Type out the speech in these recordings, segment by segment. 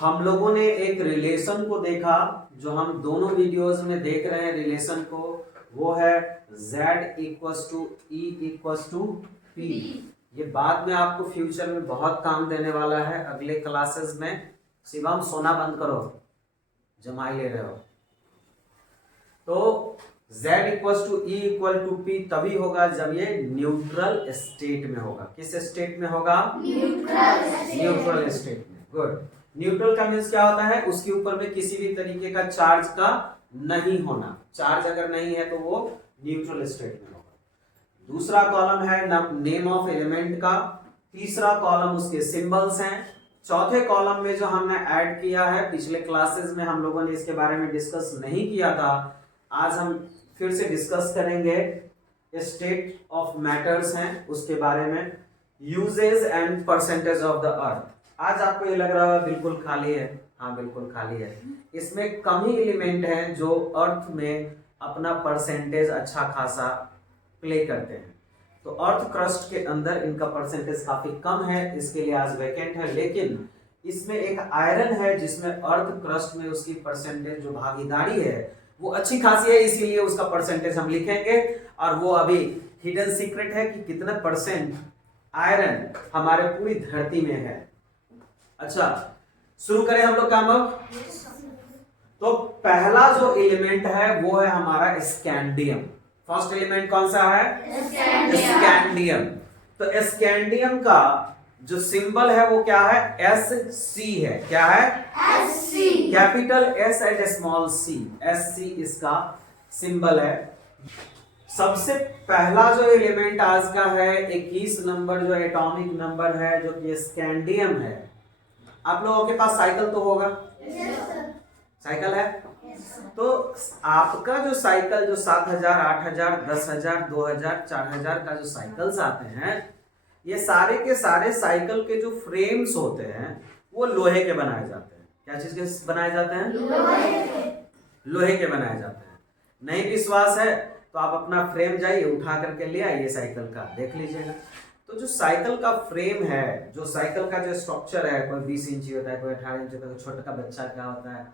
हम लोगों ने एक रिलेशन को देखा, जो हम दोनों वीडियोस में देख रहे हैं रिलेशन को, वो है Z equals to E equals to P। ये बाद में आपको फ्यूचर में बहुत काम देने वाला है अगले क्लासेस में। शिवम सोना बंद करो, जमाई ले रहे हो। तो Z equal to E equal to P तभी होगा जब ये न्यूट्रल स्टेट में होगा। किस स्टेट में होगा? न्यूट्रल स्टेट में। गुड। न्यूट्रल का मीन्स क्या होता है? उसके ऊपर में किसी भी तरीके का चार्ज का नहीं होना। चार्ज अगर नहीं है तो वो न्यूट्रल स्टेट में होगा। दूसरा कॉलम है नेम ऑफ एलिमेंट का। तीसरा कॉलम उसके सिंबल्स हैं। चौथे कॉलम में जो हमने ऐड किया है, पिछले क्लासेस में हम लोगों ने इसके बारे में डिस्कस नहीं किया था, आज हम फिर से डिस्कस करेंगे। स्टेट ऑफ मैटर्स हैं, उसके बारे में। Uses and percentage of the earth. आज आपको ये लग रहा है बिल्कुल खाली है। हाँ, बिल्कुल खाली है। इसमें कम ही एलिमेंट हैं जो अर्थ में अपना परसेंटेज अच्छा खासा प्ले करते हैं। तो अर्थ क्रस्ट के अंदर इनका परसेंटेज काफी कम है, इसके लिए आज वैकेंट है। लेकिन इसमें एक आयरन है जिसमें अर्थ क्रस्ट में उसकी परसेंटेज जो भागीदारी है वो अच्छी खासी है, इसीलिए उसका परसेंटेज हम लिखेंगे। और वो अभी हिडन सीक्रेट है कि कितना परसेंट आयरन हमारे पूरी धरती में है। अच्छा, शुरू करें हम लोग काम अब। तो पहला जो एलिमेंट है वो है हमारा स्कैंडियम। फर्स्ट एलिमेंट कौन सा है? स्कैंडियम। तो स्कैंडियम का जो सिंबल है वो क्या है? SC है। क्या है? SC। Capital S and small c। SC इसका सिंबल है। सबसे पहला जो एलिमेंट आज का है 21 नंबर जो एटॉमिक नंबर है, जो कि स्कैंडियम है। आप लोगों के पास साइकिल तो होगा? साइकिल है? तो आपका जो साइकिल जो 7000, 8000, 10000, 2000, 4000 का जो साइकिल्स आते हैं, ये सारे के सारे साइकिल के जो फ्रेम्स होते हैं वो लोहे के बनाए जाते हैं। क्या चीज के बनाए जाते हैं? लोहे के बनाए जाते हैं। नहीं विश्वास है तो आप अपना फ्रेम जाइए, उठा करके ले आइए साइकिल का, देख लीजिएगा। तो जो साइकिल का फ्रेम है, जो साइकिल का जो स्ट्रक्चर है, कोई 20 इंची होता है, कोई 18 इंची होता है, छोटा का बच्चा क्या होता है।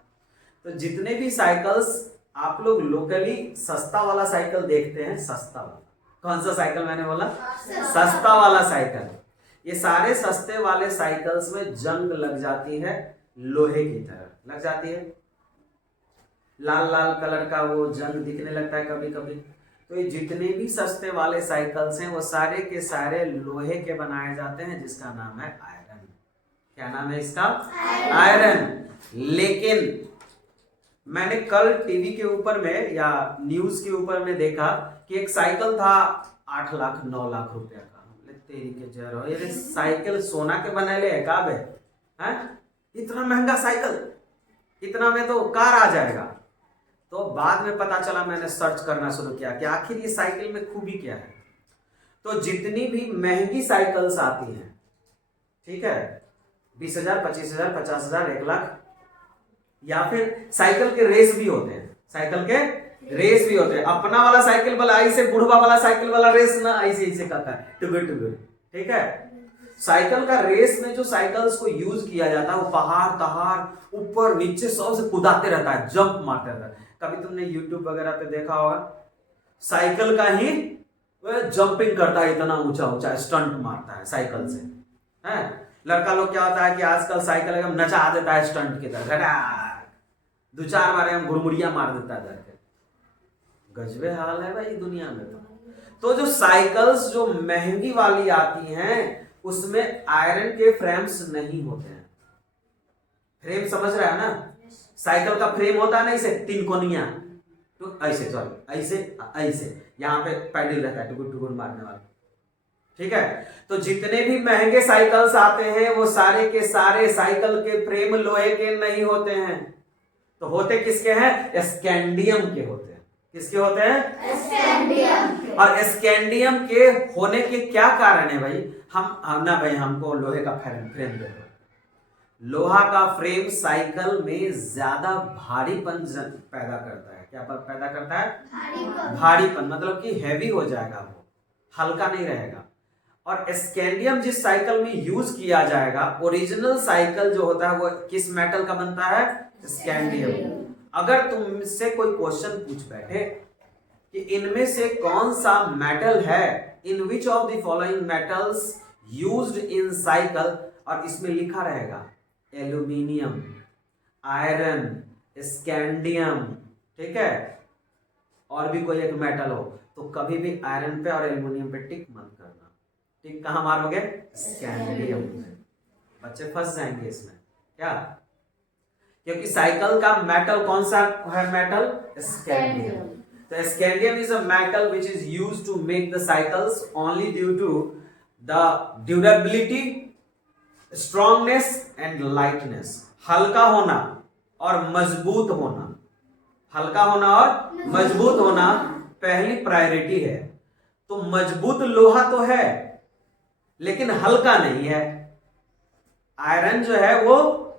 तो जितने भी साइकिल्स आप लोग लोकली सस्ता वाला साइकिल देखते हैं, सस्ता वाला, कौन सा साइकिल मैंने बोला? सस्ता वाला साइकिल। ये सारे सस्ते वाले साइकिल्स में जंग लग जाती है, लोहे की तरह लग जाती है। लाल लाल कलर का वो जंग दिखने लगता है कभी कभी। तो ये जितने भी सस्ते वाले साइकिल्स हैं वो सारे के सारे लोहे के बनाए जाते हैं, जिसका नाम है आयरन। क्या नाम है इसका? आयरन। लेकिन मैंने कल टीवी के ऊपर में या न्यूज के ऊपर में देखा कि एक साइकिल था 8 लाख 9 लाख रुपया का। तेरी के जरो, ये साइकिल सोना के बने ले का बे? इतना महंगा साइकिल, इतना में तो कार आ जाएगा। तो बाद में पता चला, मैंने सर्च करना शुरू किया कि आखिर ये साइकिल में खूबी क्या है। तो जितनी भी महंगी साइकिल्स आती हैं, ठीक है, 20,000, 25,000, 50,000, 1 लाख, या फिर साइकिल के रेस भी होते हैं, साइकिल के रेस भी होते हैं। अपना वाला साइकिल वाला ऐसे, बुढ़वा वाला साइकिल वाला रेस ना ऐसे ऐसे करता है, टुगुर टुगुर, ठीक है। साइकिल का रेस में जो साइकिल्स को यूज किया जाता है वो पहाड़ तहाड़ ऊपर नीचे सबसे कूदाते रहता है, जंप मारते रहता है। कभी तुमने यूट्यूब वगैरह पे देखा होगा, साइकिल का ही जंपिंग करता है, इतना ऊंचा ऊंचा स्टंट मारता है साइकिल से, है। लड़का लोग क्या होता है कि आजकल साइकिल एकदम नचा देता है स्टंट की तरह, 2-4 बार हम घुड़मुड़िया मार देता है। गजबे हाल है भाई दुनिया में। तो जो साइकिल्स जो महंगी वाली आती हैं उसमें आयरन के फ्रेम्स नहीं होते हैं। फ्रेम समझ रहा है ना? साइकिल का फ्रेम होता है ना ऐसे 3 कोनिया, तो ऐसे सॉरी ऐसे ऐसे यहाँ पे पैडल रहता है टुकुर टुकुर मारने वाला, ठीक है। तो जितने भी महंगे साइकिल्स आते हैं वो सारे के सारे साइकिल के फ्रेम लोहे के नहीं होते हैं। तो होते किसके हैं? स्कैंडियम के होते हैं। किसके होते हैं? स्कैंडियम। और स्कैंडियम के होने के क्या कारण है भाई? हम ना भाई, हमको लोहे का फ्रेम दे दो। लोहा का फ्रेम साइकिल में ज्यादा भारीपन पैदा करता है। क्या पैदा करता है? भारीपन। मतलब कि हैवी हो जाएगा, वो हल्का नहीं रहेगा। और स्कैंडियम जिस साइकिल में यूज किया जाएगा, ओरिजिनल साइकिल जो होता है वो किस मेटल का बनता है? स्कैंडियम। अगर तुमसे कोई क्वेश्चन पूछ बैठे कि इनमें से कौन सा मेटल है, in which of the following metals used in cycle, और इसमें लिखा रहेगा एल्यूमिनियम, आयरन, स्कैंडियम, ठीक है, और भी कोई एक मेटल हो, तो कभी भी आयरन पे और एल्यूमिनियम पे टिक मत करना। टिक कहां मारोगे? स्कैंडियम में। बच्चे फंस जाएंगे इसमें, क्या? क्योंकि साइकिल का मेटल कौन सा है? Metal scandium. The scandium is a metal which is used to make the cycles only due to the durability, strongness and lightness. हल्का होना और मजबूत होना, हल्का होना और मजबूत होना पहली प्रायोरिटी है। तो मजबूत लोहा तो है लेकिन हल्का नहीं है। आयरन जो है वो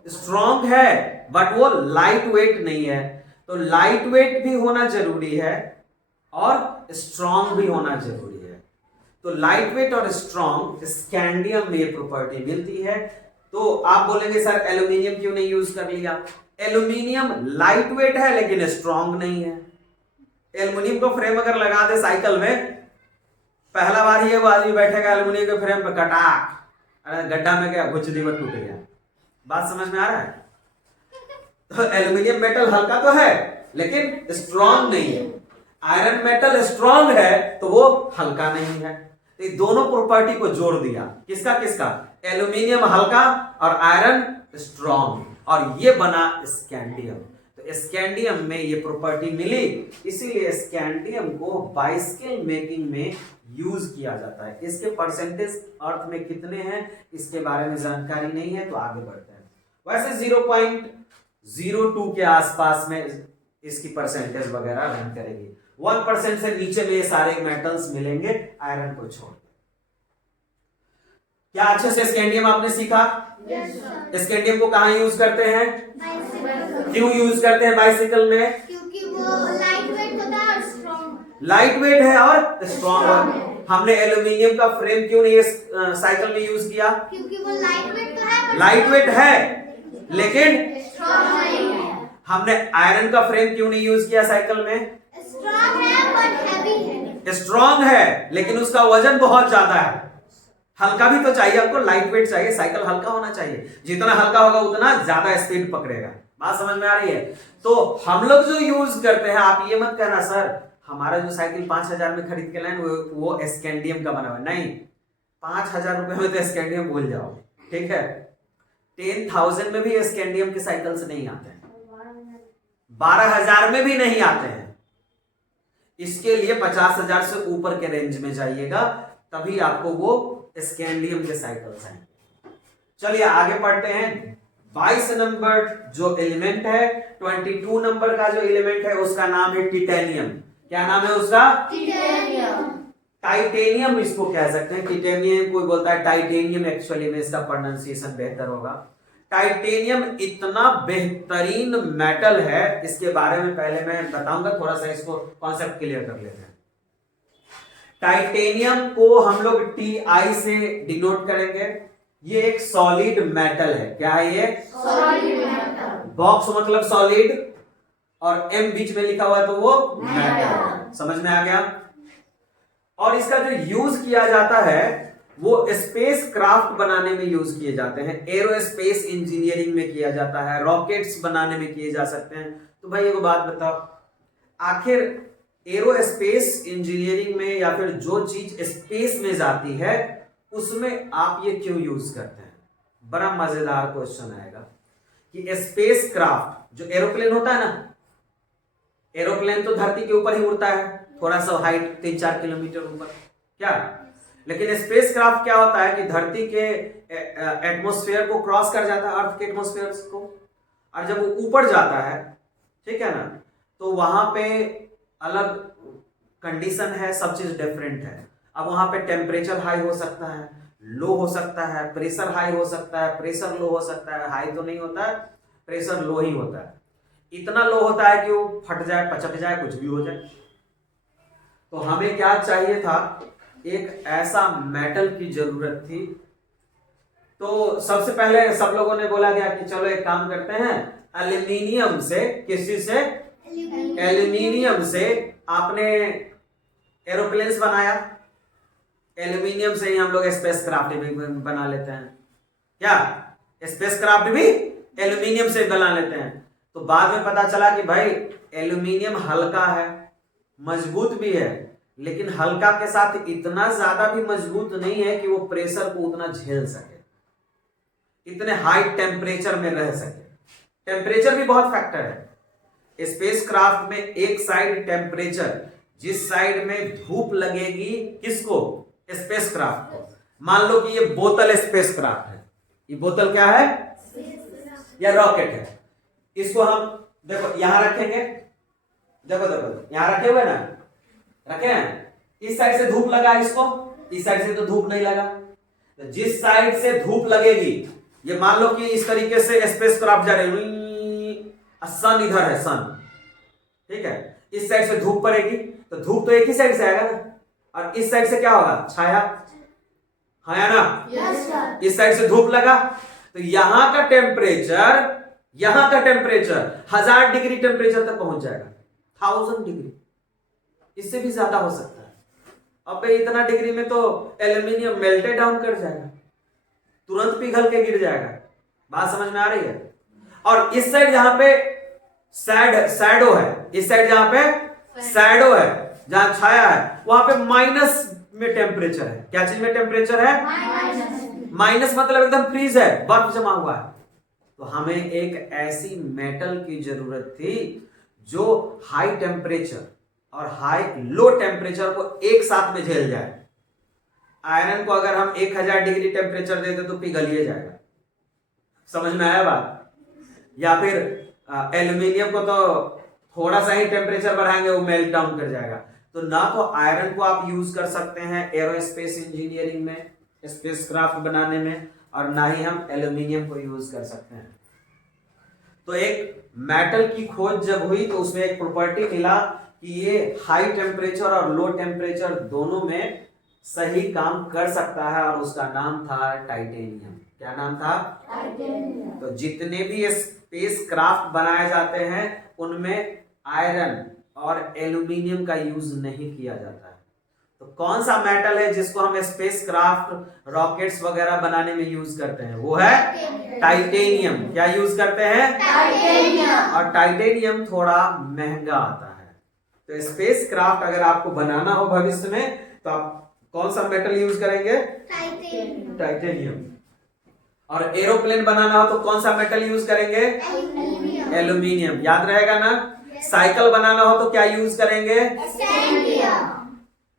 स्ट्रॉन्ग है बट वो लाइट वेट नहीं है। तो लाइट वेट भी होना जरूरी है और स्ट्रॉन्ग भी होना जरूरी है। तो लाइट वेट और स्ट्रॉन्ग स्कैंडियम में प्रॉपर्टी मिलती है। तो आप बोलेंगे सर एल्यूमिनियम क्यों नहीं यूज कर लिया? एल्यूमिनियम लाइट वेट है लेकिन स्ट्रॉन्ग नहीं है। एल्यूमिनियम को फ्रेम अगर लगा दे साइकिल में, पहला बार ही वो आदमी बैठेगा एल्यूमिनियम के फ्रेम पे, कटाक, अरे गड्ढा में गया, घुच दी, टूट गया। बात समझ में आ रहा है? तो एल्यूमिनियम मेटल हल्का तो है लेकिन स्ट्रॉन्ग नहीं है। आयरन मेटल स्ट्रॉन्ग है तो वो हल्का नहीं है। तो दोनों प्रॉपर्टी को जोड़ दिया, किसका किसका? एल्यूमिनियम हल्का और आयरन स्ट्रॉन्ग, और ये बना स्कैंडियम। तो स्कैंडियम में ये प्रॉपर्टी मिली, इसीलिए स्कैंडियम को बाइसिकल मेकिंग में यूज किया जाता है। इसके परसेंटेज अर्थ में कितने हैं इसके बारे में जानकारी नहीं है, तो आगे बढ़ते हैं। वैसे 0.02 के आसपास में इसकी परसेंटेज वगैरह रन करेगी। 1% से नीचे में ये सारे मेटल्स मिलेंगे आयरन को छोड़। क्या अच्छे से स्कैंडियम आपने सीखा? स्कैंडियम को कहां यूज करते हैं? क्यों यूज करते हैं बाइसिकल में? क्योंकि वो लाइट वेट होता है और स्ट्रॉन्ग। लाइट वेट है और स्ट्रॉन्ग। हमने एल्यूमिनियम का फ्रेम क्यों नहीं साइकिल में यूज किया? क्योंकि वो लाइट वेट तो है, लाइट वेट है लेकिन स्ट्रॉन्ग नहीं है। हमने आयरन का फ्रेम क्यों नहीं यूज किया साइकिल में? स्ट्रॉन्ग है बट हैवी है। स्ट्रॉन्ग है लेकिन उसका वजन बहुत ज्यादा है। हल्का भी तो चाहिए आपको, लाइट वेट चाहिए, साइकिल हल्का होना चाहिए। जितना हल्का होगा उतना ज्यादा स्पीड पकड़ेगा। बात समझ में आ रही है? तो हम लोग जो यूज करते हैं, आप ये मत कहना सर हमारा जो साइकिल 5,000 में खरीद के लाए वो स्कैंडियम का बना हुआ है। नहीं, 5,000 रुपए में तो स्कैंडियम भूल जाओ, ठीक है। 10,000 में भी स्कैंडियम के साइकिल्स नहीं आते हैं, 12,000 में भी नहीं आते हैं। इसके लिए 50,000 से ऊपर के रेंज में जाइएगा, तभी आपको वो स्कैंडियम के साइकिल्स आएंगे। चलिए आगे पढ़ते हैं। 22 नंबर जो एलिमेंट है, 22 नंबर का जो एलिमेंट है उसका नाम है टिटेनियम। क्या नाम है उसका? टिटेनियम। टाइटेनियम इसको कह सकते हैं। टिटेनियम कोई बोलता है टाइटेनियम, एक्चुअली में इसका प्रोनाउंसिएशन बेहतर होगा। टाइटेनियम इतना बेहतरीन मेटल है, इसके बारे में पहले मैं बताऊंगा, थोड़ा सा इसको कॉन्सेप्ट क्लियर कर लेते हैं। टाइटेनियम को हम लोग Ti से डिनोट करेंगे। ये एक सॉलिड मेटल है। क्या है ये? Solid metal. बॉक्स मतलब सॉलिड और M बीच में लिखा हुआ है तो वो मेटल। समझ में आ गया? और इसका जो यूज किया जाता है वो स्पेस क्राफ्ट बनाने में यूज किए जाते हैं, एरोस्पेस इंजीनियरिंग में किया जाता है, रॉकेट्स बनाने में किए जा सकते हैं। तो भाई एगो बात बताओ, आखिर एरोस्पेस इंजीनियरिंग में या फिर जो चीज स्पेस में जाती है उसमें आप ये क्यों यूज करते हैं? बड़ा मजेदार क्वेश्चन आएगा कि स्पेस क्राफ्ट जो एरोप्लेन होता है ना, एरोप्लेन तो धरती के ऊपर ही उड़ता है, थोड़ा सा हाइट 3-4 किलोमीटर ऊपर, क्या? लेकिन स्पेस क्राफ्ट क्या होता है कि धरती के एटमॉस्फेयर को क्रॉस कर जाता है, अर्थ के एटमॉस्फेयर को, और जब वो ऊपर जाता है, ठीक है ना, तो वहां पे अलग कंडीशन है, सब चीज डिफरेंट है। अब वहां पे टेम्परेचर हाई हो सकता है, लो हो सकता है, प्रेशर हाई हो सकता है, प्रेशर लो हो सकता है। हाई तो नहीं होता है, प्रेशर लो ही होता है। इतना लो होता है कि वो फट जाए, पचक जाए, कुछ भी हो जाए। तो हमें क्या चाहिए था एक ऐसा मेटल की जरूरत थी। तो सबसे पहले सब लोगों ने बोला गया कि चलो एक काम करते हैं, एल्यूमिनियम से, किस चीज से? एल्यूमिनियम से आपने एरोप्लेन्स बनाया। एल्यूमिनियम से ही हम लोग स्पेस क्राफ्ट भी बना लेते हैं। क्या स्पेस क्राफ्ट भी एल्यूमिनियम से बना लेते हैं? तो बाद में पता चला कि भाई एल्यूमिनियम हल्का है, मजबूत भी है, लेकिन हल्का के साथ इतना ज्यादा भी मजबूत नहीं है कि वो प्रेशर को उतना झेल सके, इतने हाई टेम्परेचर में रह सके। टेम्परेचर भी बहुत फैक्टर है स्पेस क्राफ्ट में। एक साइड टेम्परेचर, जिस साइड में धूप लगेगी किसको? स्पेस क्राफ्ट को। मान लो कि ये बोतल स्पेस क्राफ्ट है, ये बोतल क्या है? या रॉकेट है। इसको हम देखो यहां रखेंगे, देखो देखो यहां रखे हुए ना, रखे हैं। इस साइड से धूप लगा इसको, इस साइड से तो धूप नहीं लगा। तो जिस साइड से धूप लगेगी, ये मान लो कि इस तरीके से स्पेस क्राफ्ट जा रही है, सन इधर है, सन, ठीक है। इस साइड से धूप पड़ेगी तो धूप तो एक ही साइड से आएगा ना, और इस साइड से क्या होगा? छाया, है ना? yes, इस साइड से धूप लगा तो यहां का टेम्परेचर, यहां का टेम्परेचर 1000 डिग्री टेम्परेचर तक पहुंच जाएगा, 1000 डिग्री, इससे भी ज्यादा हो सकता है। अब इतना डिग्री में तो एल्यूमिनियम मेल्टेड डाउन कर जाएगा, तुरंत पिघल के गिर जाएगा। बात समझ में आ रही है? और इस साइड जहां पे शैडो है, इस साइड जहां पे शैडो है, जहां छाया है, वहां पे माइनस में टेम्परेचर है। क्या चीज में टेम्परेचर है? माइनस मतलब एकदम फ्रीज है, बर्फ जमा हुआ है। तो हमें एक ऐसी मेटल की जरूरत थी जो हाई टेम्परेचर और हाई लो टेम्परेचर को एक साथ में झेल जाए। आयरन को अगर हम 1000 डिग्री टेम्परेचर देते तो पिघलिए जाएगा। समझ में आया बात? या फिर एल्यूमिनियम को तो थोड़ा सा ही टेम्परेचर बढ़ाएंगे वो मेल्ट डाउन कर जाएगा। तो ना तो आयरन को आप यूज कर सकते हैं एरोस्पेस इंजीनियरिंग में, स्पेसक्राफ्ट बनाने में, और ना ही हम एल्यूमिनियम को यूज कर सकते हैं। तो एक मेटल की खोज जब हुई तो उसमें एक प्रॉपर्टी मिला कि ये हाई टेम्परेचर और लो टेम्परेचर दोनों में सही काम कर सकता है, और उसका नाम था टाइटेनियम। क्या नाम था? टाइटेनियम। तो जितने भी स्पेस क्राफ्ट बनाए जाते हैं उनमें आयरन और एल्यूमिनियम का यूज नहीं किया जाता है। तो कौन सा मेटल है जिसको हम स्पेस क्राफ्ट, रॉकेट्स वगैरह बनाने में यूज करते हैं? वो है टाइटेनियम। क्या यूज करते हैं? टाइटेनियम। और टाइटेनियम थोड़ा महंगा आता है। तो स्पेस क्राफ्ट अगर आपको बनाना हो भविष्य में तो आप कौन सा मेटल यूज करेंगे? टाइटेनियम। टाइटेनियम। और एरोप्लेन बनाना हो तो कौन सा मेटल यूज करेंगे? एल्यूमिनियम। एल्यूमिनियम। याद रहेगा ना? साइकिल बनाना हो तो क्या यूज करेंगे? स्टैंडियम।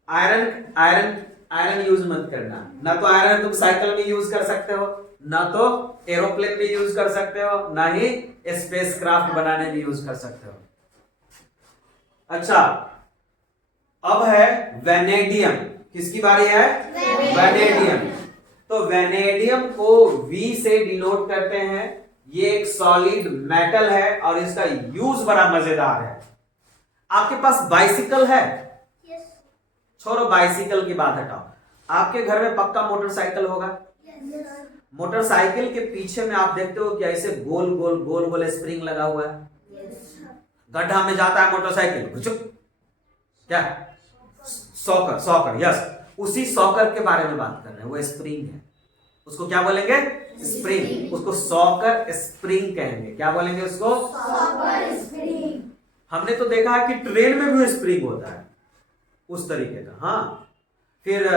आयरन यूज मत करना। ना तो आयरन तुम साइकिल में यूज कर सकते हो, ना तो एरोप्लेन में यूज कर सकते हो, ना ही स्पेस क्राफ्ट बनाने में यूज कर सकते हो। अच्छा, अब है वेनेडियम। किसकी बारी है? वेनेडियम। तो वेनेडियम को V से डिनोट करते हैं। ये एक सॉलिड मेटल है और इसका यूज बड़ा मजेदार है। आपके पास बाइसिकल है? यस। छोड़ो बाइसिकल की बात हटाओ, आपके घर में पक्का मोटरसाइकिल होगा। यस। मोटरसाइकिल के पीछे में आप देखते हो कि ऐसे गोल गोल गोल गोल स्प्रिंग लगा हुआ है। यस। गड्ढा में जाता है मोटरसाइकिल, क्या? Soccer, soccer, yes. उसी सॉकर के बारे में बात कर रहे हैं। वो स्प्रिंग है, उसको क्या बोलेंगे? स्प्रिंग। उसको सॉकर स्प्रिंग कहेंगे। क्या बोलेंगे उसको? Soccer spring. हमने तो देखा है कि ट्रेन में भी स्प्रिंग होता है उस तरीके का। हाँ, फिर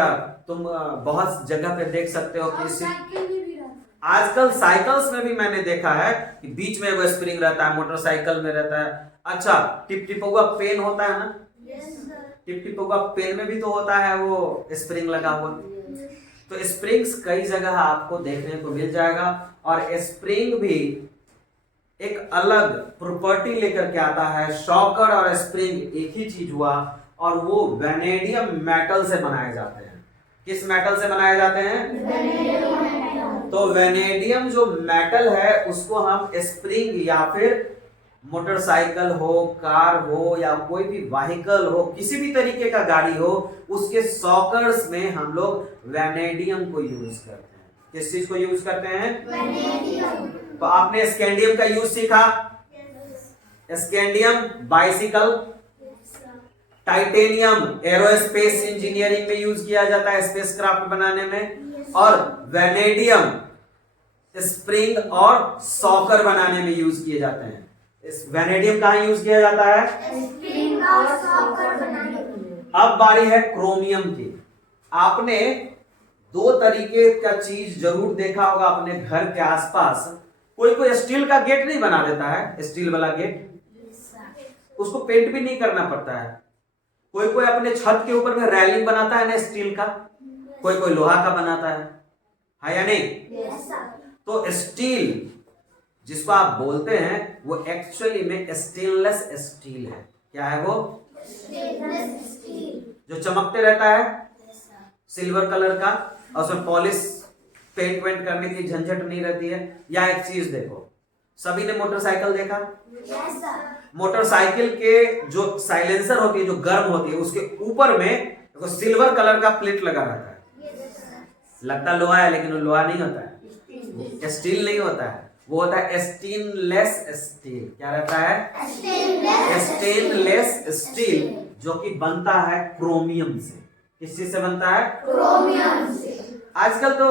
तुम बहुत जगह पे देख सकते हो कि आजकल साइकिल्स में भी मैंने देखा है कि बीच में वो स्प्रिंग रहता है, मोटरसाइकिल में रहता है। अच्छा, टिप टिपौआ पेन होता है ना? टिप टिपौआ पेन में भी तो होता है वो स्प्रिंग लगा हुआ। तो स्प्रिंग्स कई जगह आपको देखने को मिल जाएगा। और स्प्रिंग भी एक अलग प्रॉपर्टी लेकर के आता है। शॉकर और स्प्रिंग एक ही चीज हुआ, और वो वेनेडियम मेटल से बनाए जाते हैं। किस मेटल से बनाए जाते हैं? तो वेनेडियम जो मेटल है उसको हम स्प्रिंग या फिर मोटरसाइकिल हो, कार हो या कोई भी व्हीकल हो, किसी भी तरीके का गाड़ी हो, उसके सॉकर्स में हम लोग वैनेडियम को यूज करते हैं। किस चीज को यूज करते हैं? वैनेडियम। तो आपने स्कैंडियम का यूज सीखा। Scandium bicycle, titanium aerospace engineering में यूज किया जाता है, स्पेसक्राफ्ट बनाने में, और वैनेडियम स्प्रिंग और सॉकर बनाने में यूज किए जाते हैं। इस वैनेडियम कहाँ यूज किया जाता है? स्प्रिंग और सॉकर बनाने में। अब बारी है क्रोमियम की। आपने दो तरीके का चीज जरूर देखा होगा अपने घर के आसपास। कोई कोई स्टील का गेट नहीं बना देता है, स्टील वाला गेट, उसको पेंट भी नहीं करना पड़ता है। कोई कोई अपने छत के ऊपर में रैलिंग बनाता है ना स्टील का, कोई कोई लोहा का बनाता है या नहीं? तो स्टील जिसको आप बोलते हैं वो एक्चुअली में स्टेनलेस स्टील है। क्या है वो? Stainless steel. जो चमकते रहता है, सिल्वर कलर का, और उसमें पॉलिश पेंट वेंट करने की झंझट नहीं रहती है। या एक चीज देखो, सभी ने मोटरसाइकिल देखा? मोटरसाइकिल के जो साइलेंसर होती है, जो गर्म होती है, उसके ऊपर में सिल्वर कलर का प्लेट लगा रहता है। लगता लोहा है लेकिन वो लोहा नहीं होता है, स्टील नहीं होता है, वो होता है स्टेनलेस स्टील। क्या रहता है? स्टेनलेस स्टील, जो कि बनता है क्रोमियम से। किस चीज से बनता है? क्रोमियम से। आजकल तो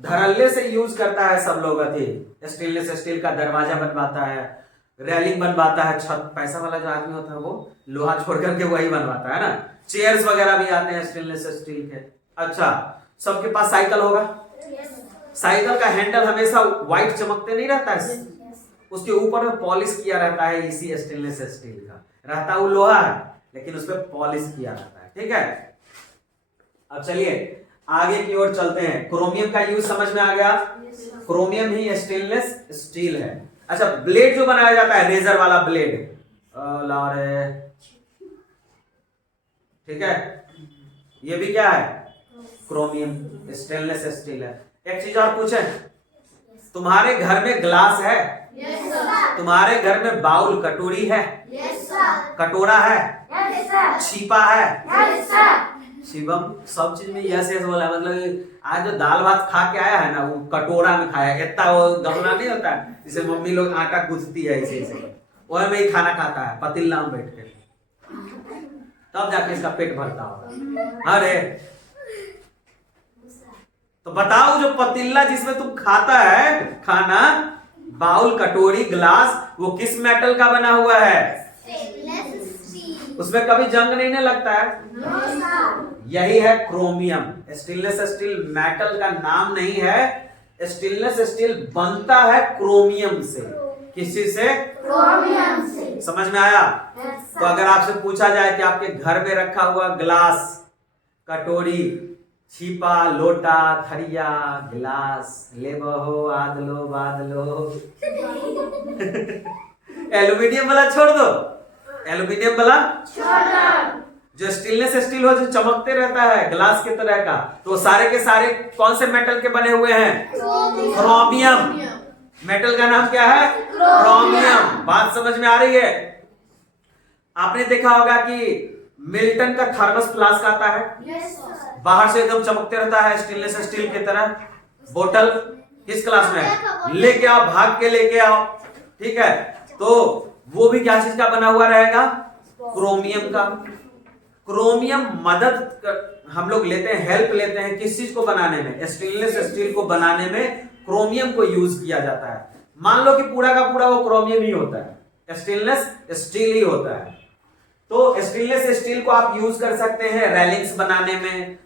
धड़ल्ले से यूज करता है सब लोग। स्टेनलेस स्टील का दरवाजा बनवाता है, रेलिंग बनवाता है, छत। पैसा वाला जो आदमी होता है वो लोहा छोड़ करके वही बनवाता है ना। चेयर्स वगैरह भी आते हैं स्टेनलेस स्टील के। अच्छा, सबके पास साइकिल होगा। साइकिल का हैंडल हमेशा व्हाइट चमकते नहीं रहता है, उसके ऊपर में पॉलिश किया रहता है। इसी स्टेनलेस स्टील का रहता, वो लोहा है लेकिन उस पर पॉलिश किया रहता है। ठीक है, अब चलिए आगे की ओर चलते हैं। क्रोमियम का यूज समझ में आ गया? क्रोमियम ही स्टेनलेस स्टील है। अच्छा, ब्लेड जो बनाया जाता है, रेजर वाला ब्लेड, ठीक है, ये भी क्या है? क्रोमियम, स्टेनलेस स्टील है। एक चीज और पूछे, तुम्हारे घर में ग्लास है? तुम्हारे घर में बाउल, कटोरी है? कटोरा है? छीपा है? शिवम सब चीज में यस यस बोला। मतलब आज जो दाल भात खा के आया है ना, वो कटोरा में खाया। इतना वो गमला नहीं होता है जिसे मम्मी लोग आटा गूंथती है, इसे वह में ही खाना खाता है, पतीला में बैठ के, तब जाके इसका पेट भरता होगा। अरे तो बताओ, जो पतीला जिसमें तुम खाता है खाना, बाउल, कटोरी, ग्लास, वो किस मेटल का बना हुआ है? उसमें कभी जंग नहीं ना लगता है। यही है क्रोमियम। स्टेनलेस स्टील मेटल का नाम नहीं है। स्टेनलेस स्टील बनता है क्रोमियम से। किस चीज से? क्रोमियम से। समझ में आया? तो अगर आपसे पूछा जाए कि आपके घर में रखा हुआ ग्लास, कटोरी, छीपा, लोटा, थरिया, गिलास, ले बहो, आद लो, बाद लो। एल्यूमिनियम वाला छोड़ दो, एल्यूमिनियम वाला जो स्टेनलेस स्टील हो, जो चमकते रहता है ग्लास के तरह का, तो सारे के सारे कौन से मेटल के बने हुए हैं? क्रोमियम। मेटल का नाम क्या है? क्रोमियम। बात समझ में आ रही है? आपने देखा होगा कि मिल्टन का थर्मस फ्लास्क आता है, बाहर से एकदम चमकते रहता है स्टेनलेस स्टील की तरह। बोतल किस क्लास में? लेके आओ, भाग के लेके आओ। ठीक है, तो वो भी क्या चीज का बना हुआ रहेगा? क्रोमियम का। क्रोमियम हम लोग लेते हैं, हेल्प लेते हैं किस चीज को बनाने में? स्टेनलेस स्टील को बनाने में क्रोमियम को यूज किया जाता है। मान लो कि पूरा का पूरा वो क्रोमियम ही होता है, स्टेनलेस स्टील ही होता है। तो स्टेनलेस स्टील को आप यूज कर सकते हैं रेलिंग्स बनाने में।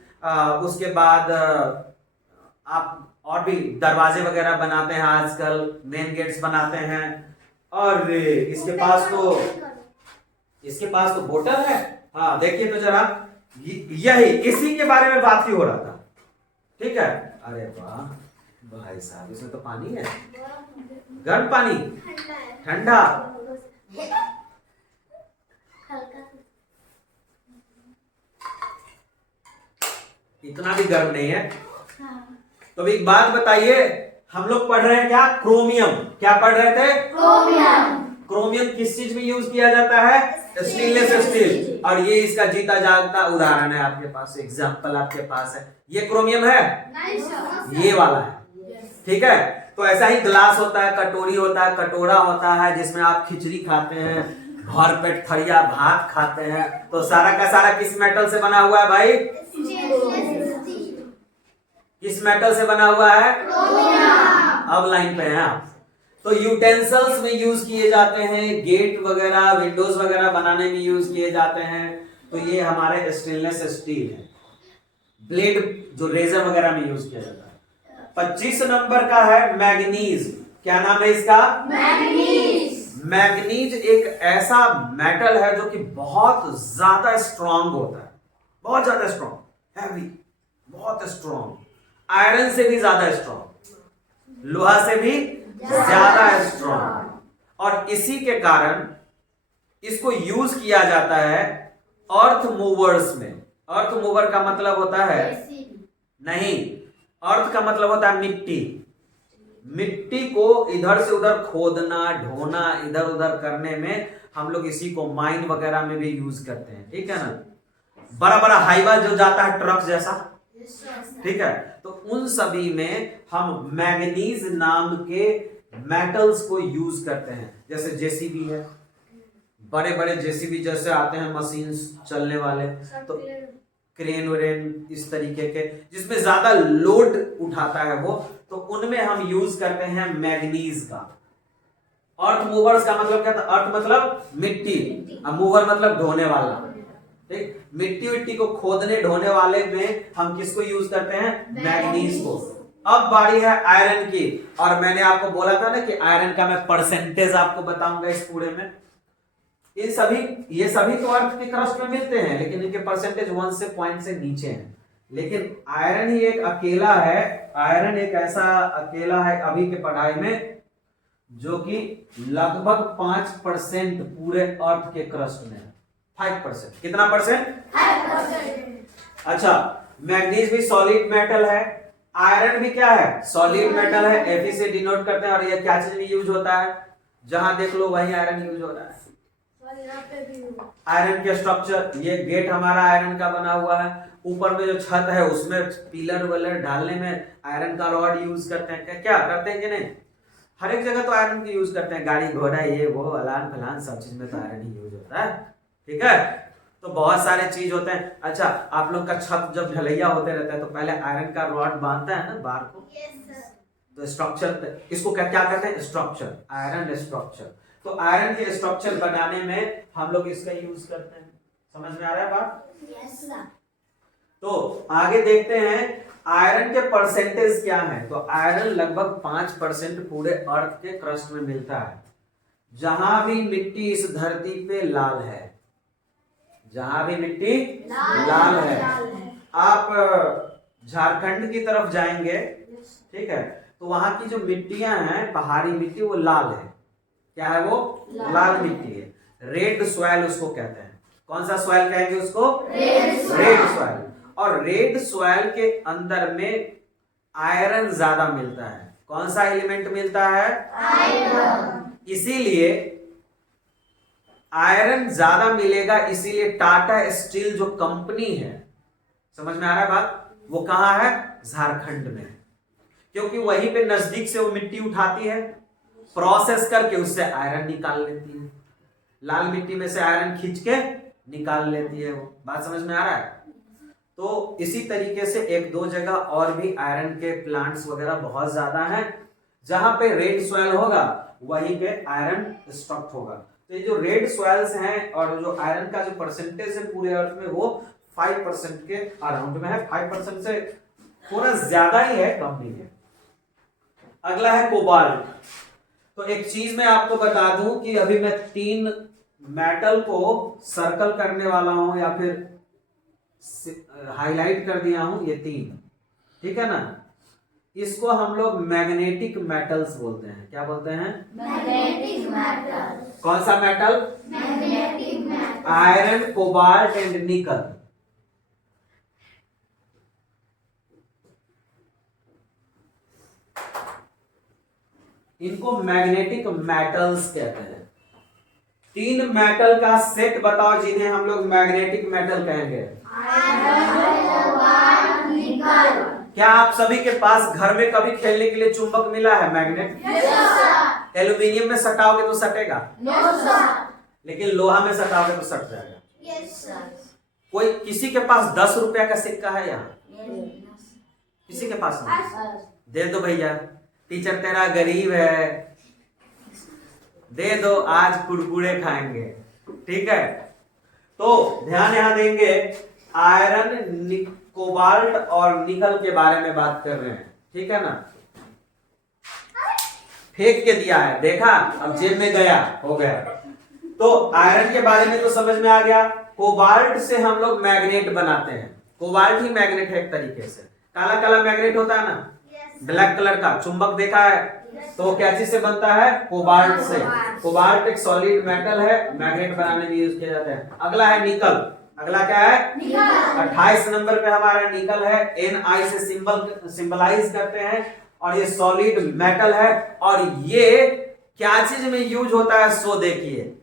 उसके बाद आप और भी दरवाजे वगैरह बनाते हैं आजकल, मेन गेट्स बनाते हैं। और इसके पास तो बोतल है। हाँ देखिए तो जरा, यही इसी के बारे में बात ही हो रहा था। ठीक है, अरे वाह भाई साहब, इसमें तो पानी है, गर्म पानी, ठंडा। इतना भी गर्म नहीं है। तो एक बात बताइए, हम लोग पढ़ रहे हैं क्या? क्रोमियम। क्या पढ़ रहे थे? क्रोमियम। क्रोमियम किस चीज में यूज किया जाता है? Stainless steel. और ये इसका जीता जागता उदाहरण है, आपके पास एग्जांपल आपके पास है। ये क्रोमियम है, नहीं सर। ये वाला है, ठीक है। तो ऐसा ही ग्लास होता है, कटोरी होता है, कटोरा होता है, जिसमें आप खिचड़ी खाते हैं, भर पेट थरिया भात खाते हैं। तो सारा का सारा किस मेटल से बना हुआ है भाई? किस मेटल से बना हुआ है? अब लाइन पे हैं आप। तो यूटेंसिल्स में यूज किए जाते हैं, गेट वगैरह विंडोज वगैरह बनाने में यूज किए जाते हैं। तो ये हमारे स्टेनलेस स्टील है। ब्लेड जो रेजर वगैरह में यूज किया जाता है। 25 नंबर का है मैग्नीज। क्या नाम है इसका? मैग्नीज। मैग्नीज एक ऐसा मेटल है जो कि बहुत ज्यादा स्ट्रांग होता है, बहुत ज्यादा स्ट्रांग, हैवी, बहुत स्ट्रांग, आयरन से भी ज्यादा स्ट्रांग, लोहा से भी ज्यादा स्ट्रांग। और इसी के कारण इसको यूज किया जाता है अर्थ मूवर्स में। अर्थ मूवर का मतलब होता है, नहीं, अर्थ का मतलब होता है मिट्टी। मिट्टी को इधर से उधर खोदना, ढोना, इधर उधर करने में हम लोग इसी को माइन वगैरह में भी यूज करते हैं, ठीक है ना। बड़ा बड़ा हाईवा जो जाता है ट्रक जैसा, ठीक है, तो उन सभी में हम मैग्नीज नाम के मेटल्स को यूज करते हैं। जैसे जेसीबी है, बड़े बड़े जेसीबी जैसे आते हैं मशीन चलने वाले, तो क्रेन व्रेन इस तरीके के जिसमें ज्यादा लोड उठाता है वो, तो उनमें हम यूज करते हैं मैग्नीज का। अर्थ मूवर्स का मतलब क्या था? अर्थ मतलब मिट्टी, मूवर मतलब ढोने वाला, ठीक। मिट्टी विट्टी को खोदने ढोने वाले में हम किसको यूज करते हैं? मैग्नीज को। अब बारी है आयरन की। और मैंने आपको बोला था ना कि आयरन का मैं परसेंटेज आपको बताऊंगा इस पूरे में। ये सभी तो अर्थ के क्रस्ट में मिलते हैं, लेकिन इनके परसेंटेज 1 से पॉइंट से नीचे हैं। लेकिन आयरन ही एक अकेला है, आयरन एक ऐसा अकेला है अभी के पढ़ाई में जो कि लगभग 5% पूरे अर्थ के क्रस्ट में है। 5%। कितना परसेंट? 5%। अच्छा, मैग्नीज भी सॉलिड मेटल है, आयरन भी क्या है? सॉलिड मेटल है। Fe से डिनोट करते हैं। और ये क्या चीज में यूज होता है? जहां देख लो वहीं आयरन यूज हो रहा है। आयरन के स्ट्रक्चर, ये गेट हमारा आयरन का बना हुआ है। ऊपर में जो छत है उसमें पिलर वलर डालने में आयरन का रॉड यूज करते हैं। क्या करते हैं कि नहीं? हर एक जगह तो आयरन की यूज करते हैं, गाड़ी घोड़ा ये वो अलान फलान सब चीज में तो आयरन ही यूज होता है, ठीक है। तो बहुत सारे चीज होते हैं। अच्छा, आप लोग का छत जब ढलैया होते रहता है तो पहले आयरन का रॉड बांधता है ना बार को, तो स्ट्रक्चर, इसको क्या क्या कहते हैं? Structure, iron structure. तो आयरन के स्ट्रक्चर बनाने में हम लोग इसका यूज करते हैं। समझ में आ रहा है बात? Yes sir. तो आगे देखते हैं आयरन के परसेंटेज क्या है। तो आयरन लगभग 5% पूरे अर्थ के क्रस्ट में मिलता है। जहां भी मिट्टी इस धरती पे लाल है, जहां भी मिट्टी लाल है, आप झारखंड की तरफ जाएंगे, ठीक है, तो वहां की जो मिट्टियां हैं, पहाड़ी मिट्टी, वो लाल है। क्या है वो? लाल मिट्टी है। रेड सॉइल उसको कहते हैं। कौन सा सॉइल कहेंगे उसको? Red soil. और रेड सॉइल के अंदर में आयरन ज्यादा मिलता है। कौन सा एलिमेंट मिलता है? आयरन। इसीलिए आयरन ज्यादा मिलेगा, इसीलिए टाटा स्टील जो कंपनी है, समझ में आ रहा है बात, वो कहां है? झारखंड में। क्योंकि वहीं पे नजदीक से वो मिट्टी उठाती है, प्रोसेस करके उससे आयरन निकाल लेती है। लाल मिट्टी में से आयरन खींच के निकाल लेती है वो। बात समझ में आ रहा है? तो इसी तरीके से एक दो जगह और भी आयरन के प्लांट्स वगैरह बहुत ज्यादा हैं। जहां पे रेड सॉइल होगा वहीं पे आयरन स्टॉक होगा। तो ये जो रेड सॉइल्स हैं और जो आयरन का जो परसेंटेज है पूरे अर्थ में, वो 5% के अराउंड में है। 5% से थोड़ा ज्यादा ही है, कम नहीं है। अगला है कोबाल्ट। तो एक चीज मैं आपको बता दूं कि अभी मैं 3 मेटल को सर्कल करने वाला हूं या फिर हाईलाइट कर दिया हूं, ये 3, ठीक है ना। इसको हम लोग मैग्नेटिक मेटल्स बोलते हैं। क्या बोलते हैं? Magnetic metal. कौन सा metal? Magnetic metal. Iron, cobalt and निकल। इनको मैग्नेटिक मेटल्स कहते हैं। 3 मेटल का सेट बताओ जिन्हें हम लोग मैग्नेटिक मेटल कहेंगे। क्या आप सभी के पास घर में कभी खेलने के लिए चुंबक मिला है मैग्नेट? एल्यूमिनियम में सटाओगे तो सटेगा, लेकिन लोहा में सटाओगे तो सट जाएगा। कोई किसी के पास 10 रुपया का सिक्का है यहाँ? किसी के पास नहीं? दे दो भैया, टीचर तेरा गरीब है, दे दो, आज कुरकुरे खाएंगे। ठीक है, तो ध्यान यहां देंगे, आयरन, कोबाल्ट और निकल के बारे में बात कर रहे हैं। ठीक है ना, फेंक के दिया है, देखा, अब जेब में गया, हो गया। तो आयरन के बारे में तो समझ में आ गया। कोबाल्ट से हम लोग मैग्नेट बनाते हैं। कोबाल्ट ही मैग्नेट है एक तरीके से। काला काला मैग्नेट होता है ना, ब्लैक कलर का चुंबक देखा है, तो क्या चीज से बनता है? कोबाल्ट से। कोबाल्ट एक सॉलिड मेटल है, मैग्नेट बनाने में यूज किया जाता है। अगला है निकल। अगला क्या है? 28 नंबर पे हमारा निकल है। Ni से सिंबलाइज करते हैं, और ये सॉलिड मेटल है। और ये क्या चीज में यूज होता है सो देखिए।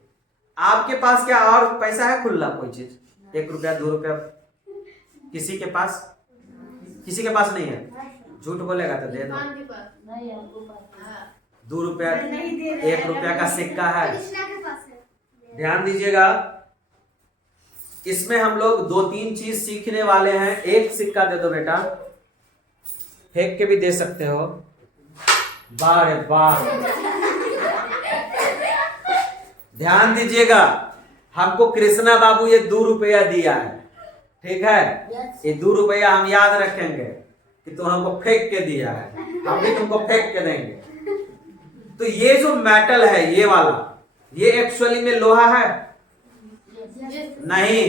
आपके पास क्या और पैसा है खुला? कोई चीज 1 रुपया 2 रुपया किसी के पास? किसी के पास नहीं है। झूठ बोलेगा तो दे दो। 2 रुपया 1 रुपया का सिक्का है। ध्यान दीजिएगा, इसमें हम लोग 2-3 चीज सीखने वाले हैं। एक सिक्का दे दो बेटा, फेंक के भी दे सकते हो। बार बार ध्यान दीजिएगा, हमको कृष्णा बाबू ये 2 रुपया दिया है। ठीक है, ये 2 रुपया हम याद रखेंगे कि तुम हमको फेंक के दिया है, हम भी तुमको फेंक के देंगे। तो ये जो मेटल है ये वाला, ये एक्चुअली में लोहा है? नहीं,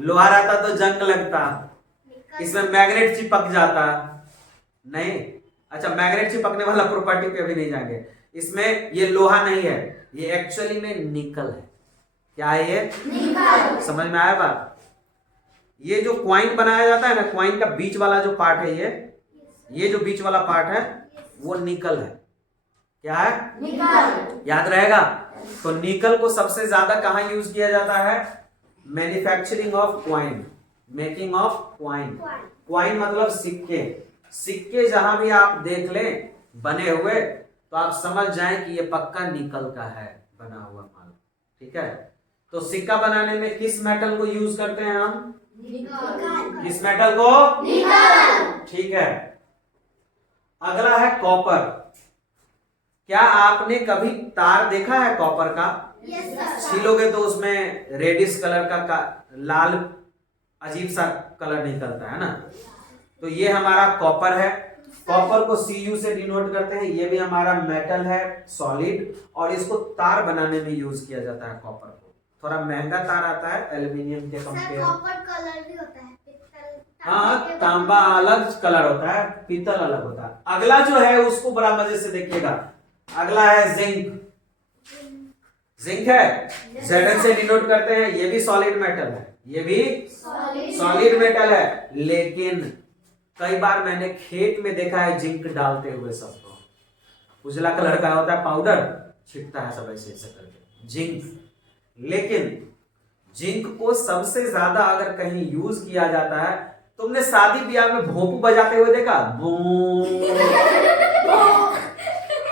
लोहा रहता तो जंग लगता, इसमें मैग्नेट चिपक जाता। नहीं, अच्छा, मैग्नेट चिपकने वाला प्रॉपर्टी पे भी नहीं जाएंगे। इसमें ये लोहा नहीं है, ये एक्चुअली में निकल है। क्या है ये? निकल। समझ में आया बात? ये जो क्वाइन बनाया जाता है ना, क्वाइन का बीच वाला जो पार्ट है, ये जो बीच वाला पार्ट है वो निकल है। क्या है? निकल। याद रहेगा। तो निकल को सबसे ज्यादा कहां यूज किया जाता है? Manufacturing of coin, making of coin. Coin मतलब सिक्के। सिक्के जहां भी आप देख लें बने हुए, तो आप समझ जाएं कि ये पक्का निकल का है बना हुआ माल। ठीक है, तो सिक्का बनाने में किस मेटल को यूज करते हैं हम? किस मेटल को? निकल। ठीक है, अगला है कॉपर। क्या आपने कभी तार देखा है कॉपर का? छीलोगे तो उसमें रेडिश कलर का लाल अजीब सा कलर निकलता है ना। तो ये हमारा कॉपर है। कॉपर को Cu से डिनोट करते हैं। ये भी हमारा मेटल है, सॉलिड, और इसको तार बनाने में यूज किया जाता है। कॉपर को थोड़ा महंगा तार आता है एल्यूमिनियम के कंपेयर। कॉपर कलर भी होता है, पित्तल। हाँ, तांबा अलग कलर होता है, पीतल अलग होता है। अगला जो है उसको बड़ा मजे से देखिएगा। अगला है जिंक। जिंक है, Zn से डिनोट करते हैं। ये भी सॉलिड मेटल है, ये भी सॉलिड मेटल है। लेकिन कई बार मैंने खेत में देखा है जिंक डालते हुए सबको। उजला कलर का होता है, पाउडर छिटता है सब ऐसे ऐसे करके जिंक। लेकिन जिंक को सबसे ज्यादा अगर कहीं यूज किया जाता है, तुमने शादी ब्याह में भोंपू बजाते हुए देखा?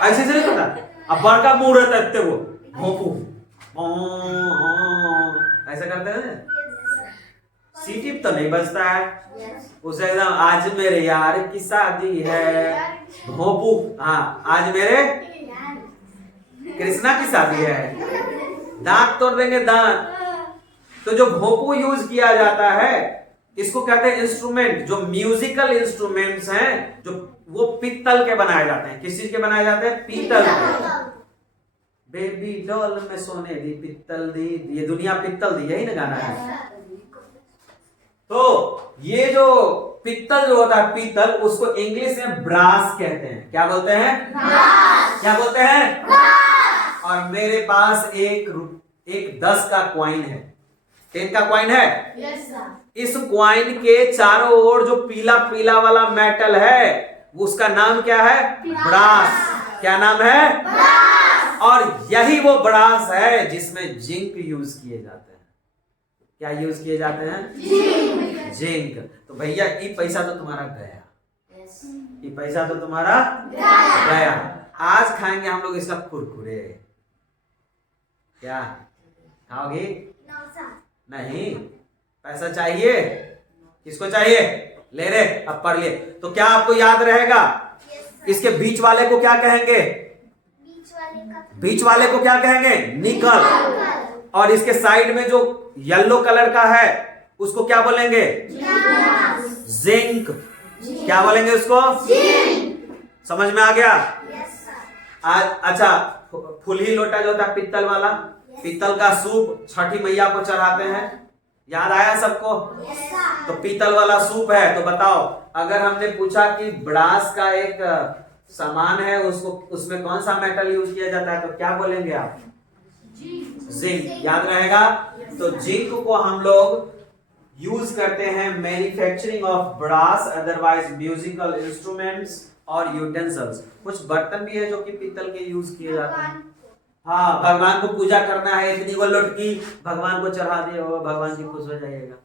ऐसे से नहीं पता। अब बड़का मुहूर्त है वो भोंपू ऐसा करते हैं। सीटी तो नहीं बजता है, उसे एकदम आज मेरे यार की शादी है भोंपू। हाँ, आज मेरे कृष्णा की शादी है, दांत तोड़ देंगे दांत। तो जो भोंपू यूज किया जाता है, इसको कहते हैं इंस्ट्रूमेंट। जो म्यूजिकल इंस्ट्रूमेंट्स हैं, जो वो पित्तल के बनाए जाते हैं। किस चीज के बनाए जाते हैं? पीतल के। बेबी डॉल में सोने दी पित्तल दी, ये दुनिया पित्तल दी, यही ना गाना है। तो ये जो पित्तल जो होता है, पीतल, उसको इंग्लिश में ब्रास कहते हैं। क्या बोलते हैं? ब्रास। क्या बोलते हैं? ब्रास। और मेरे पास एक 10 का क्वाइन है, 10 का क्वाइन है। Yes sir. इस क्वाइन के चारों ओर जो पीला पीला वाला मेटल है, उसका नाम क्या है? ब्रास। क्या नाम है? ब्रास। और यही वो ब्रास है जिसमें जिंक यूज किए जाते हैं। क्या यूज किए जाते हैं? जिंक। तो भैया ये पैसा तो तुम्हारा गया, ये पैसा तो तुम्हारा गया। आज खाएंगे हम लोग इसका कुरकुरे। क्या खाओगी? नहीं, पैसा चाहिए। किसको चाहिए? ले रे, अब पढ़ लिए। तो क्या आपको याद रहेगा इसके बीच वाले को क्या कहेंगे? बीच वाले को क्या कहेंगे? निकल। और इसके साइड में जो येलो कलर का है उसको क्या बोलेंगे? जिंक। क्या बोलेंगे उसको? समझ में आ गया? अच्छा, फुल्ही लोटा जो होता है पित्तल वाला, पीतल का सूप छठी मैया को चढ़ाते हैं, याद आया सबको? तो पीतल वाला सूप है। तो बताओ, अगर हमने पूछा कि ब्रास का एक सामान है उसको, उसमें कौन सा मेटल यूज किया जाता है, तो क्या बोलेंगे आप? जिंक। याद रहेगा? तो जिंक को हम लोग यूज करते हैं manufacturing of brass, otherwise musical instruments और यूटेंसिल्स। कुछ बर्तन भी है जो कि पीतल के यूज किए जाते हैं। हाँ, भगवान को पूजा करना है, इतनी वो लुटकी भगवान को चढ़ा दिए, वो भगवान जी खुश हो जाइएगा।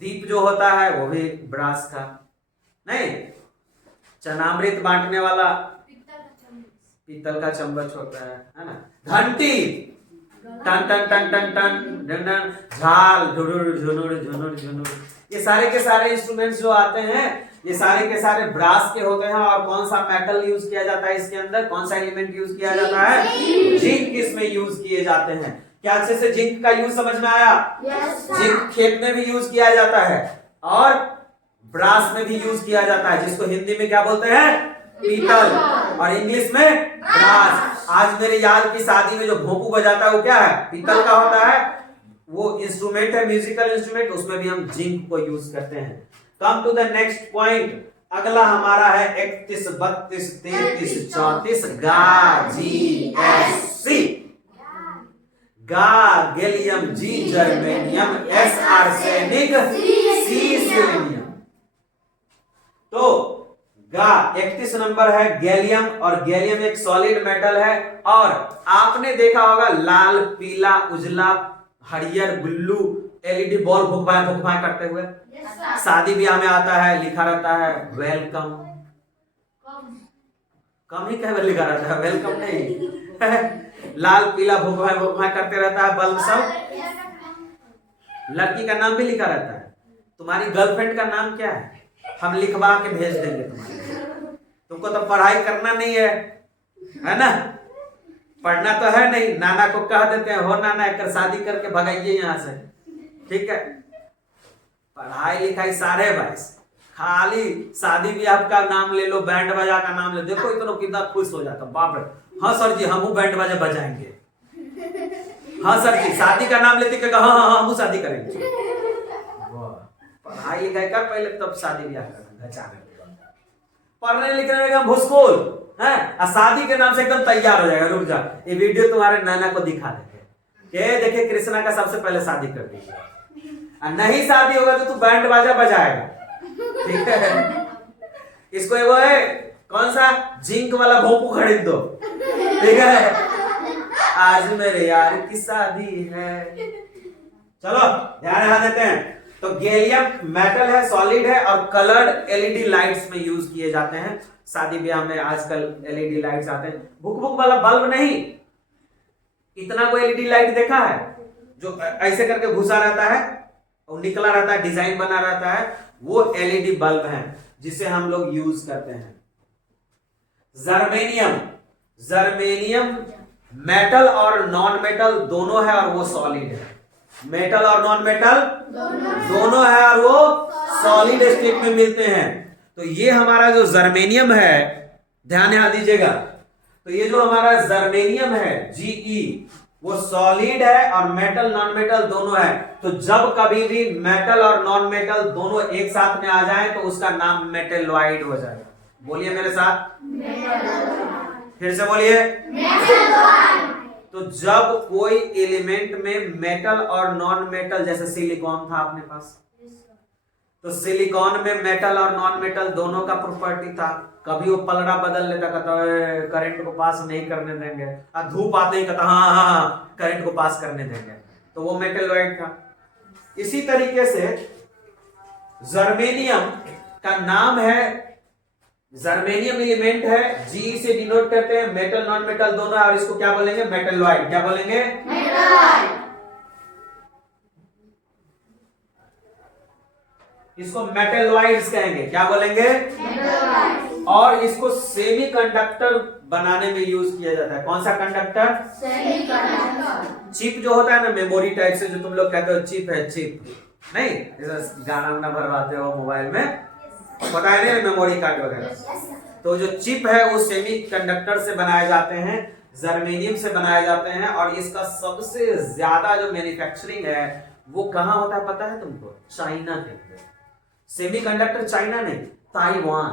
दीप जो होता है वो भी ब्रास का। नहीं, चनामृत बांटने वाला पीतल का चम्मच होता है ना। घंटी, टन टन टन टन टन टन, झाल, झुनुर झुनुर झुनुर झुनुर, ये सारे के सारे इंस्ट्रूमेंट्स जो आते हैं ये सारे के सारे ब्रास के होते हैं। और कौन सा मेटल यूज किया जाता है इसके अंदर? कौन सा एलिमेंट यूज किया जाता है? जिंक इसमें यूज किए जाते हैं। क्या अच्छे से जिंक का यूज समझ में आया? जिंक खेत में भी यूज किया जाता है और ब्रास में भी यूज किया जाता है, जिसको हिंदी में क्या बोलते हैं? पीतल, और इंग्लिश में ब्रास। आज मेरे यार की शादी में जो भोंपू बजाता है वो क्या है? पीतल का होता है। वो इंस्ट्रूमेंट है, म्यूजिकल इंस्ट्रूमेंट, उसमें भी हम जिंक को यूज करते हैं। Come to the next point. अगला हमारा है 31, 32, 33, 34, गा, जी, एस, सी। गा गैलियम, जी जर्मेनियम, एस आर्सेनिक, सी सिलीनियम। तो गा 31 नंबर है गैलियम, और गैलियम एक सॉलिड मेटल है। और आपने देखा होगा लाल, पीला, उजला, हरियर, ब्लू एलईडी बॉल भुक-भाए करते हुए। शादी ब्याह में आता है, लिखा रहता है वेलकम। कम ही कह लिखा रहता है, वेलकम नहीं। लाल पीला भुक-भाए करते रहता है बल्ब सब। लड़की का नाम भी लिखा रहता है। तुम्हारी गर्लफ्रेंड का नाम क्या है? हम लिखवा के भेज देंगे तुम्हारे। तुमको तो पढ़ाई करना नहीं है ना? पढ़ना तो है नहीं। नाना को कह देते हैं, हो नाना एक शादी करके भगाइए यहाँ से, ठीक है? पढ़ाई लिखाई सारे बाइस, खाली शादी ब्याह का नाम ले लो, बैंड बाजा का नाम ले, देखो इतना कितना खुश हो जाता, बाप रे। हाँ सर जी, हम बैंड बाजा बजाएंगे। हाँ सर जी, शादी का नाम लेते क्या? हाँ हाँ हम शादी करेंगे। पढ़ाई लिखाई कर पहले, तब शादी ब्याह करना। पढ़ने लिखने में एकदम भुसकोल है, शादी के नाम से एकदम तैयार हो जाएगा। रुक जा, ये वीडियो तुम्हारे नाना को दिखा देंगे, देखिए कृष्णा का सबसे पहले शादी कर दीजिए, नहीं शादी होगा तो तू बैंड बाजा बजाएगा, ठीक है? इसको वो है कौन सा जिंक वाला भोंपू खरीद दो, ठीक है? आज मेरे यार की शादी है। चलो ध्यान यहाँ देते हैं। तो गैलियम मेटल है, सॉलिड है, और कलर्ड एलईडी लाइट्स में यूज किए जाते हैं। शादी ब्याह में आजकल एलईडी लाइट्स आते हैं, भुक भुक वाला बल्ब नहीं। इतना कोई एलईडी लाइट देखा है जो ऐसे करके घुसा रहता है और निकला रहता है, डिजाइन बना रहता है? वो एलईडी बल्ब है जिसे हम लोग यूज करते हैं। जर्मेनियम, जर्मेनियम मेटल और नॉन मेटल दोनों है और वो सॉलिड है। मेटल और नॉन मेटल दोनों है और वो सॉलिड स्टेट में मिलते हैं। तो ये हमारा जो जर्मेनियम है, ध्यान यहां दीजिएगा, तो ये जो हमारा जर्मेनियम है जीई, वो सॉलिड है और मेटल नॉन मेटल दोनों है। तो जब कभी भी मेटल और नॉन मेटल दोनों एक साथ में आ जाए तो उसका नाम मेटेलॉइड हो जाएगा। बोलिए मेरे साथ, फिर से बोलिए। तो जब कोई एलिमेंट में मेटल और नॉन मेटल, जैसे सिलिकॉन था अपने पास, तो सिलिकॉन में मेटल और नॉन मेटल दोनों का प्रॉपर्टी था, कभी वो पलड़ा बदल लेता, कहता करंट को पास नहीं करने देंगे, और धूप आते ही कहता हाँ हाँ हाँ करंट को पास करने देंगे, तो वो मेटलॉइड था। इसी तरीके से जर्मेनियम का नाम है, जर्मेनियम एलिमेंट है, जी से डिनोट करते हैं, मेटल नॉन मेटल दोनों, और इसको क्या बोलेंगे? मेटलॉइड। क्या बोलेंगे? मेटलॉइड। इसको मेटलॉइड्स कहेंगे। क्या बोलेंगे? मेटलॉइड। और इसको सेमीकंडक्टर बनाने में यूज किया जाता है। कौन सा कंडक्टर? सेमीकंडक्टर। चिप जो होता है ना, मेमोरी टाइप से, जो तुम लोग कहते हो चिप है, चिप नहीं, जैसे गाना वाना भरवाते हो मोबाइल में, पता है ना, मेमोरी कार्ड वगैरह, तो जो चिप है वो सेमीकंडक्टर से बनाए जाते हैं, जर्मेनियम से बनाए जाते हैं। और इसका सबसे ज्यादा जो मैन्युफैक्चरिंग है वो कहाँ होता है पता है तुमको? चाइना के अंदर। सेमीकंडक्टर चाइना नहीं, ताइवान।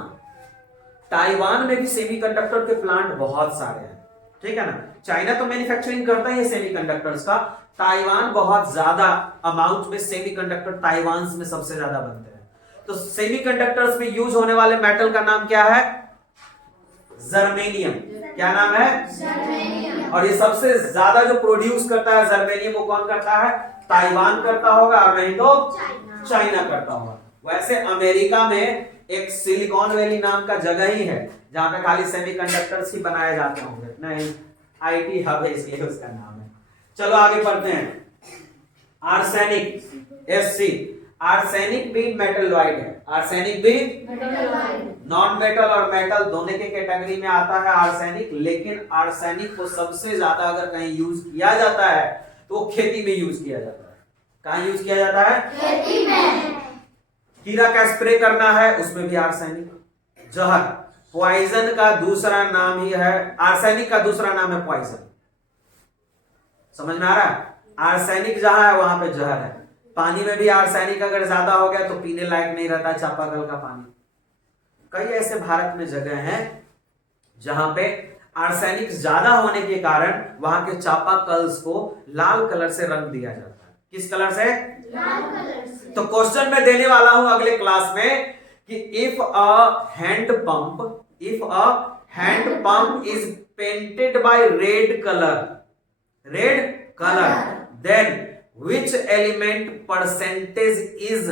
ताइवान में भी सेमीकंडक्टर के प्लांट बहुत सारे हैं, ठीक है ना। चाइना तो मैन्युफैक्चरिंग करता ही है सेमीकंडक्टर्स का, ताइवान बहुत ज्यादा अमाउंट में सेमीकंडक्टर ताइवान में सबसे ज्यादा बनते हैं। तो सेमीकंडक्टर्स में यूज होने वाले मेटल का नाम क्या है? जर्मेनियम। क्या नाम है? जर्मेनियम। और ये सबसे ज्यादा जो प्रोड्यूस करता है जर्मेनियम, वो कौन करता है? ताइवान करता होगा, और नहीं तो चाइना करता होगा। वैसे अमेरिका में एक सिलिकॉन वैली नाम का जगह ही है जहां पे खाली सेमीकंडक्टर्स ही बनाए जाते होंगे, नहीं आईटी हब है इसलिए उसका नाम है। चलो आगे पढ़ते हैं। Arsenic, Fc। आर्सेनिक भी मेटलॉइड है, आर्सेनिक भी मेटलॉइड। नॉन मेटल और मेटल दोनों के कैटेगरी में आता है आर्सेनिक। लेकिन आर्सेनिक को सबसे ज्यादा अगर कहीं यूज किया जाता है तो वो खेती में यूज किया जाता है। कहाँ यूज किया जाता है? खेती में। कीड़ा का स्प्रे करना है, उसमें भी आर्सेनिक। जहर, पॉइजन का दूसरा नाम ही है, आर्सेनिक का दूसरा नाम है पॉइजन। समझ में आ रहा है? आर्सेनिक जहां है वहां पे जहर है। पानी में भी आर्सेनिक अगर ज्यादा हो गया तो पीने लायक नहीं रहता चापाकल का पानी। कई ऐसे भारत में जगह हैं जहां पे आर्सेनिक ज्यादा होने के कारण वहां के चापाकल्स को लाल कलर से रंग दिया जाता है। किस कलर से? लाल कलर से। तो क्वेश्चन मैं देने वाला हूं अगले क्लास में कि if a hand pump is painted bye red colour, then which element percentage is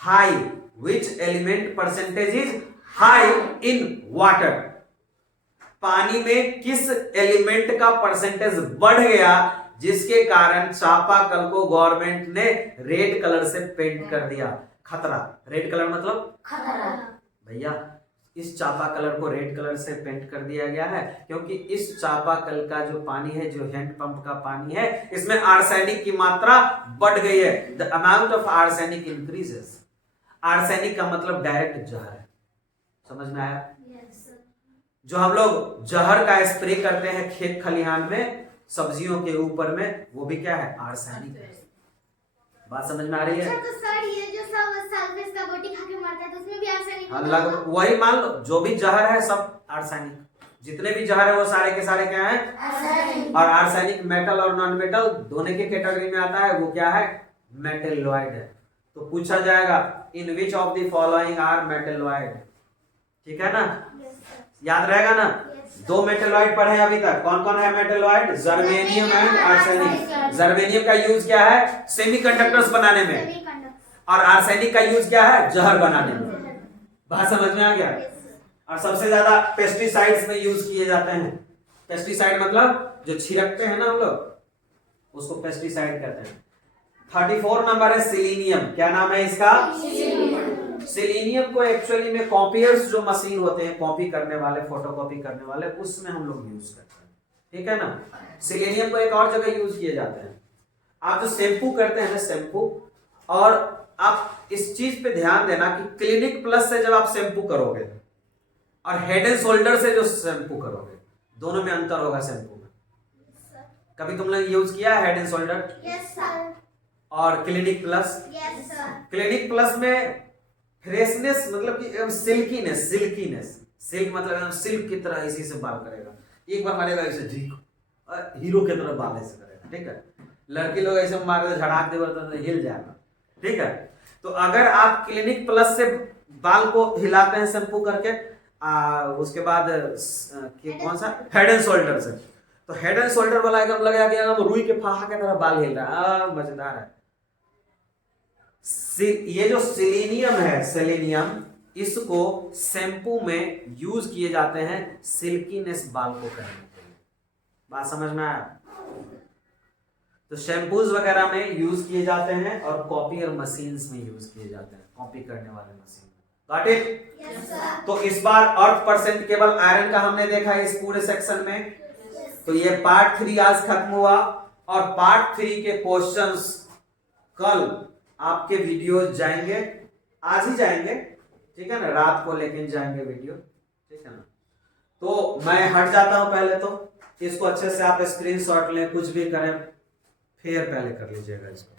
high? Which element percentage is high in water? पानी में किस एलिमेंट का परसेंटेज बढ़ गया जिसके कारण चापाकल को गवर्नमेंट ने रेड कलर से पेंट कर दिया? खतरा। रेड कलर मतलब खतरा। भैया इस चापा कलर को रेड कलर से पेंट कर दिया गया है क्योंकि इस चापाकल का जो पानी है, जो हैंड पंप का पानी है, इसमें आर्सेनिक की मात्रा बढ़ गई है। The amount of arsenic increases. Arsenic का मतलब डायरेक्ट जहर है। समझ में आया? जो हम लोग जहर का स्प्रे करते हैं खेत खलिहान में सब्जियों के ऊपर में, वो भी क्या है? आर्सेनिक है। बात समझ में आ रही है? अच्छा, तो सर ये जो सब सल्फेट का गोटी खा के मरता है तो उसमें भी आर्सेनिक होता है? अलग वही मान लो, जो भी जहर है सब आर्सेनिक। जितने भी जहर है वो सारे के सारे क्या है? आर्सेनिक। और आर्सेनिक मेटल और नॉन मेटल दोनों के कैटेगरी में आता है, वो क्या है? मेटलॉइड है। तो पूछा जाएगा in which of the following are metalloid. ठीक है ना? याद रहेगा ना? दो मेटलॉइड पढ़े अभी तक। कौन कौन है metalloid? Germanium and arsenic. Germanium का यूज क्या है? सेमीकंडक्टर्स बनाने में। और आर्सेनिक का यूज क्या है? जहर बनाने में। बात समझ में आ गया? और सबसे ज्यादा पेस्टिसाइड्स में यूज किए जाते हैं। पेस्टिसाइड मतलब जो छिड़कते हैं ना हम लोग, उसको पेस्टिसाइड कहते हैं। 34 नंबर है सिलीनियम। क्या नाम है इसका? सिलीनियम को एक्चुअली में कॉपियर्स जो मशीन होते हैं, कॉपी करने वाले, फोटोकॉपी करने वाले, उसमें हम लोग यूज करते हैं। ठीक है ना? सिलीनियम को एक और जगह यूज किए जाते हैं। आप जो शैम्पू करते हैं ना, शैम्पू, और आप इस चीज पे ध्यान देना कि क्लिनिक प्लस से जब आप शैम्पू करोगे और हेड एंड शोल्डर से जो शैम्पू करोगे, दोनों में अंतर होगा शैम्पू में। कभी तुमने यूज किया है Head and Shoulder? Yes sir. और Clinic Plus? Yes sir. Clinic Plus में फ्रेशनेस मतलब कि एकदम सिल्कीनेस, सिल्क मतलब एकदम सिल्क की तरह इसी से बाल करेगा। एक बार मारेगा ऐसे ठीक हीरो की तरह बाल ऐसे करेगा। ठीक है? लड़की लोग ऐसे मारे तो झड़ाक दे तो हिल जाएगा। ठीक है? तो अगर आप क्लिनिक प्लस से बाल को हिलाते हैं शैम्पू करके उसके बाद कौन सा हेड एंड शोल्डर से, तो हेड एंड शोल्डर वाला एकदम लगेगा कि एकदम रुई के फाहा की तरह बाल हिल रहा है, मजेदार है। ये जो सेलेनियम है, सेलेनियम, इसको शैम्पू में यूज किए जाते हैं सिल्कीनेस बाल को करने के लिए। बात समझ में आया? तो शैम्पूज वगैरह में यूज किए जाते हैं और कॉपियर मशीन्स में यूज किए जाते हैं, कॉपी करने वाले machine. Got it? Yes sir. तो इस बार अर्थ परसेंट केवल आयरन का हमने देखा है इस पूरे सेक्शन में। तो ये पार्ट 3 आज खत्म हुआ और पार्ट 3 के क्वेश्चंस कल आपके वीडियो जाएंगे, आज ही जाएंगे, ठीक है ना, रात को लेकिन जाएंगे वीडियो, ठीक है ना। तो मैं हट जाता हूं पहले, तो इसको अच्छे से आप स्क्रीनशॉट लें, कुछ भी करें फिर पहले कर लीजिएगा इसको।